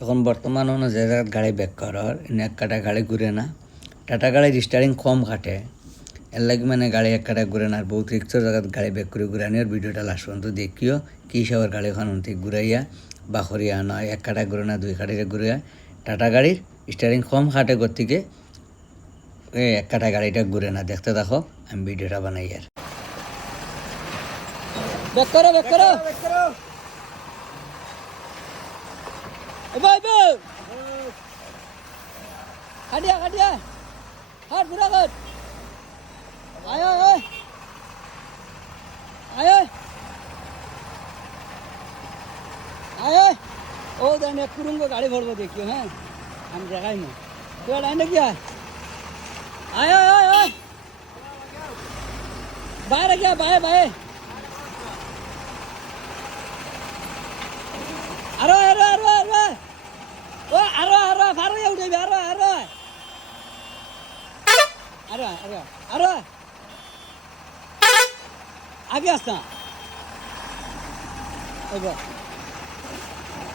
এখন বর্তমান অনুযায়ী গাড়ি ব্যাক করার এক কাটা গাড়ি ঘুরে না, টাটা গাড়ির স্টারিং কম কাটে, এর লাগে মানে গাড়ি এক কাটা ঘুরে না। আর বহুত রিক্সর জায়গায় গাড়ি ব্যাক করে ঘুরানোর ভিডিওটা লাস্ট পর্যন্ত দেখিও কী হিসাবের গাড়ি ওখান থেকে ঘুরাইয়া বাখরিয়া নয়, এক কাটা ঘুরে না, দুই কাঠিতে ঘুরাইয়া। টাটা গাড়ির স্টারিং কম কাটে ঘর থেকে এক কাটা গাড়িটা ঘুরে না। দেখতে দেখো আমি ভিডিওটা বানাই। আর ব্যাক করো ব্যাক করো কাটিয়া কাটিয়া হাত ঘুরা কর আয় আয় আয় আয় ও দেন এক কুরুঙ্গ গাড়ি ভরবো দেখিও। হ্যাঁ আমি দেখাই না তুই লাইন দেখি আয় আয় আয় আয় বাইরে গিয়া বায়ে বায়ে আরো আরো আরো আরো ও আরো আরো আরো উঠে আরো আরো আরো আরো আরো আগে আসতা